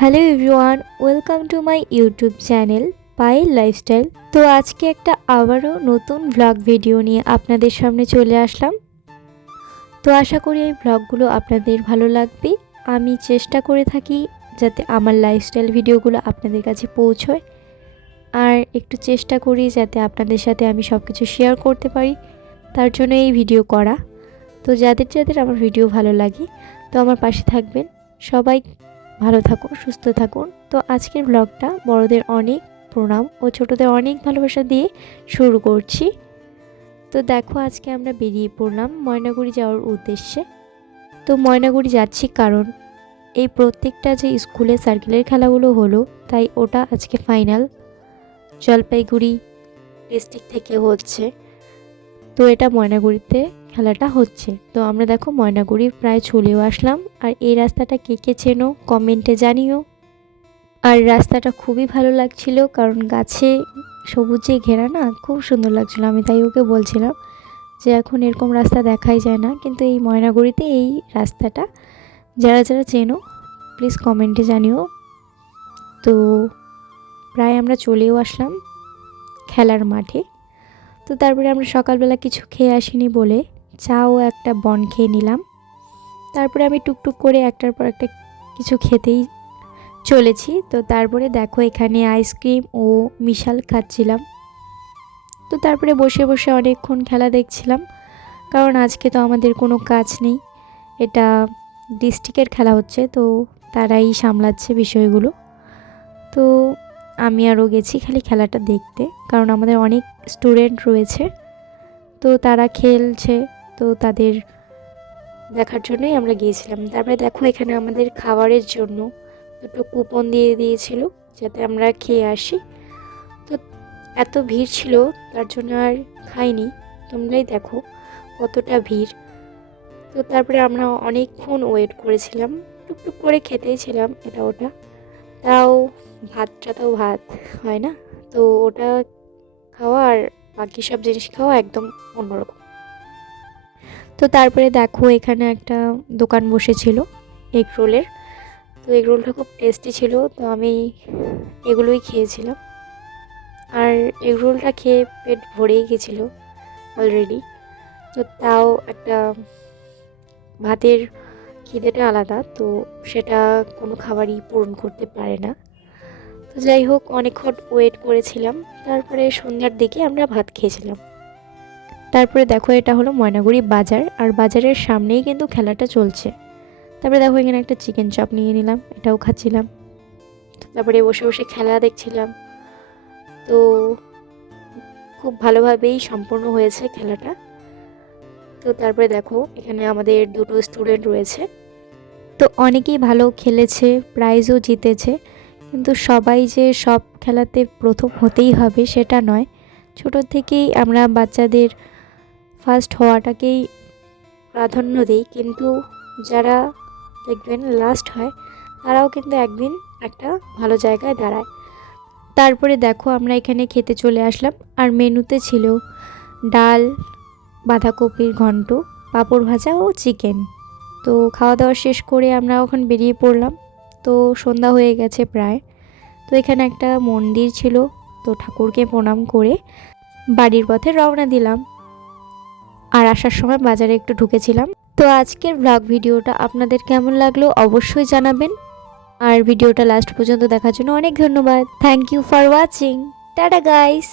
Hello everyone, welcome to my YouTube channel Payel lifestyle. তো আজকে একটা আবারও নতুন ব্লগ ভিডিও নিয়ে আপনাদের সামনে চলে আসলাম। তো আশা করি এই ব্লগগুলো আপনাদের ভালো লাগবে। আমি চেষ্টা করে থাকি যাতে আমার লাইফস্টাইল ভিডিওগুলো আপনাদের কাছে পৌঁছয়, আর একটু চেষ্টা করি যাতে আপনাদের সাথে আমি সব কিছু শেয়ার করতে পারি, তার জন্য এই ভিডিও করা। তো যাদের যাদের আমার ভিডিও ভালো লাগে তো আমার পাশে থাকবেন। সবাই ভালো থাকুন, সুস্থ থাকুন। তো আজকের ব্লগটা বড়দের অনেক প্রণাম ও ছোটদের অনেক ভালোবাসা দিয়ে শুরু করছি। তো দেখো, আজকে আমরা বেরিয়ে পড়লাম ময়নাগুড়ি যাওয়ার উদ্দেশ্যে। তো ময়নাগুড়ি যাচ্ছি কারণ এই প্রত্যেকটা যে স্কুলে সার্কেলের খেলাগুলো হলো, তাই ওটা আজকে ফাইনাল জলপাইগুড়ি ডিস্ট্রিক্ট থেকে হচ্ছে। তো এটা ময়নাগুড়িতে খেলাটা হচ্ছে। তো আমরা দেখো ময়নাগুড়ি প্রায় চলেও আসলাম। আর এই রাস্তাটা কে কে চেনো কমেন্টে জানিও। আর রাস্তাটা খুবই ভালো লাগছিল কারণ গাছে সবুজে ঘেরা না, খুব সুন্দর লাগছিল। আমি তাই ওকে বলছিলাম যে এখন এরকম রাস্তা দেখাই যায় না, কিন্তু এই ময়নাগুড়িতে এই রাস্তাটা যারা যারা চেনো প্লিজ কমেন্টে জানিও। তো প্রায় আমরা চলেও আসলাম খেলার মাঠে। তো তারপরে আমরা সকালবেলা কিছু খেয়ে আসিনি বলে চাও একটা বন খেয়ে নিলাম। তারপরে আমি টুকটুক করে একটার পর একটা কিছু খেতেই চলেছি। তো তারপরে দেখো এখানে আইসক্রিম ও মিশাল খাচ্ছিলাম। তো তারপরে বসে বসে অনেকক্ষণ খেলা দেখছিলাম, কারণ আজকে তো আমাদের কোনো কাজ নেই, এটা ডিস্ট্রিক্টের খেলা হচ্ছে, তো তারাই সামলাচ্ছে বিষয়গুলো। তো আমি আরও গেছি খালি খেলাটা দেখতে, কারণ আমাদের অনেক স্টুডেন্ট রয়েছে, তো তারা খেলছে, তো তাদের দেখার জন্যই আমরা গিয়েছিলাম। তারপরে দেখো এখানে আমাদের খাবারের জন্য দুটো কুপন দিয়ে দিয়েছিল যাতে আমরা খেয়ে আসি। তো এত ভিড় ছিল তার জন্য আর খাইনি, তোমরাই দেখো কতটা ভিড়। তো তারপরে আমরা অনেকক্ষণ ওয়েট করেছিলাম, টুকটুক করে খেতেই ছিলাম এটা ওটা। তাও ভাতটা তো ভাত হয় না, তো ওটা খাওয়া আর বাকি সব জিনিস খাওয়া একদম অন্যরকম। তো তারপরে দেখো এখানে একটা দোকান বসেছিল এগ রোলের। তো এগ রোলটা খুব টেস্টি ছিল, তো আমি এগুলোই খেয়েছিলাম। আর এগ রোলটা খেয়ে পেট ভরেই গেছিলো অলরেডি। তো তাও একটা ভাতের খিদেটা আলাদা, তো সেটা কোনো খাবারই পূরণ করতে পারে না। তো যাই হোক, অনেকক্ষণ ওয়েট করেছিলাম, তারপরে সন্ধ্যার দিকে আমরা ভাত খেয়েছিলাম। তারপরে দেখো এটা হলো ময়নাগুড়ি বাজার, আর বাজারের সামনেই কিন্তু খেলাটা চলছে। তারপরে দেখো এখানে একটা চিকেন চপ নিয়ে নিলাম, এটাও খাচ্ছিলাম। তারপরে বসে বসে খেলা দেখছিলাম। তো খুব ভালোভাবেই সম্পূর্ণ হয়েছে খেলাটা। তো তারপরে দেখো এখানে আমাদের দুটো স্টুডেন্ট রয়েছে, তো অনেকেই ভালো খেলেছে, প্রাইজও জিতেছে। কিন্তু সবাই যে সব খেলাতে প্রথম হতেই হবে সেটা নয়। ছোট থেকেই আমরা বাচ্চাদের ফার্স্ট হওয়াটাকেই প্রাধান্য দিই, কিন্তু যারা দেখবেন লাস্ট হয় তারাও কিন্তু একদিন একটা ভালো জায়গায় দাঁড়ায়। তারপরে দেখো আমরা এখানে খেতে চলে আসলাম, আর মেনুতে ছিল ডাল, বাঁধাকপির ঘন্ট, পাঁপড় ভাজা ও চিকেন। তো খাওয়া দাওয়া শেষ করে আমরা ওখানে বেরিয়ে পড়লাম। তো সন্ধ্যা হয়ে গেছে প্রায়। তো এখানে একটা মন্দির ছিল, তো ঠাকুরকে প্রণাম করে বাড়ির পথে রওনা দিলাম। আর আসার সময় বাজারে একটু ঢুকেছিলাম। তো আজকের ব্লগ ভিডিওটা আপনাদের কেমন লাগলো অবশ্যই জানাবেন। আর ভিডিওটা লাস্ট পর্যন্ত দেখার জন্য অনেক ধন্যবাদ। Thank you for watching. Tata guys.